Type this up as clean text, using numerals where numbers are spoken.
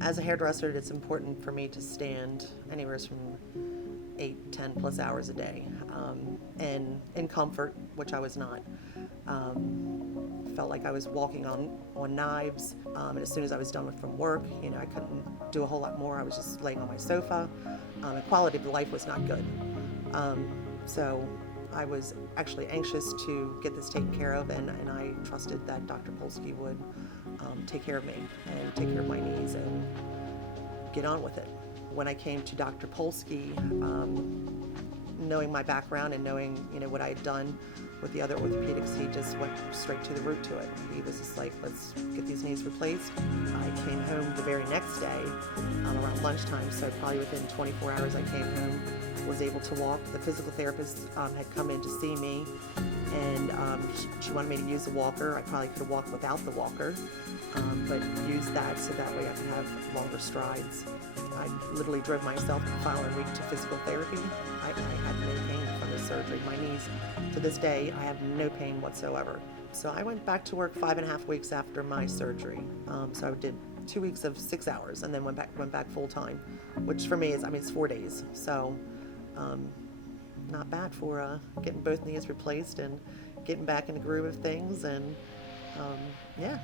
As a hairdresser, it's important for me to stand anywhere from 8, 10+ hours a day, and in comfort, which I was not. Felt like I was walking on knives, and as soon as I was done from work, I couldn't do a whole lot more. I was just laying on my sofa. The quality of life was not good. So I was actually anxious to get this taken care of, and I trusted that Dr. Polsky would take care of me and take care of my knees and get on with it. When I came to Dr. Polsky, knowing my background and knowing what I had done with the other orthopedics, he just went straight to the root to it. He was just like, let's get these knees replaced. I came home the very next day around lunchtime, so probably within 24 hours I came home, was able to walk. The physical therapist had come in to see me, and she wanted me to use the walker. I probably could have walked without the walker, but used that so that way I could have longer strides. I literally drove myself the following week to physical therapy. I had no pain from the surgery. My knees, to this day, I have no pain whatsoever. So I went back to work 5.5 weeks after my surgery. So I did 2 weeks of 6 hours and then went back full time, which for me is, it's 4 days. So not bad for getting both knees replaced and getting back in the groove of things, and yeah.